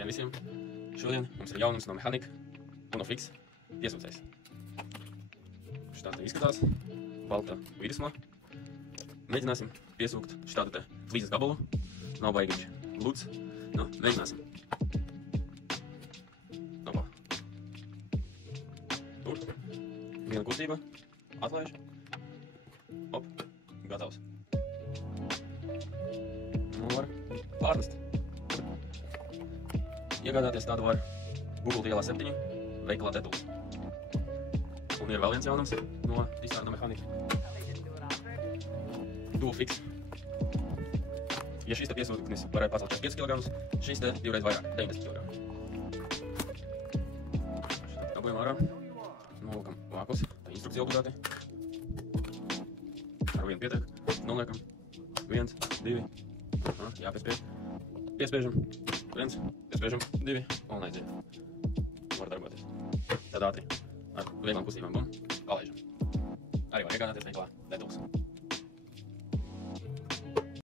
Labdien visiem! Šodien mums ir jaunums no Mehanika UnoFix piesūcējs. Šitādi izskatās, balta virsma. Mēģināsim piesūkt šitādu te flīzes gabalu. Nav baigi viņš luds. Nu, mēģināsim. Opā. Tur. Viena kustība. Atlaiž. Op. Gatavs. Nu, var pārnest. Iegādāties tādu var Google ielā 7, veikalā Tetuls. Un ir vēl viens jaunums no izstāde no Mehanika. DualFix. Ja šis te piesūknis varēja pacelt 5 kg, šis te divreiz vairāk, 90 kg. Dabojam ārā. Noliekam vākos, tā instrukcija obligāti. Ar vienu pietiek. Noliekam. 1, 2. Jāpiespiež. Piespiežam. 1, piespiežam 2 un aiziet. Var darboties. Tad ātri ar vieglām kustībām bum, palaižam. Arī var iegādāties veikalā Tetuls.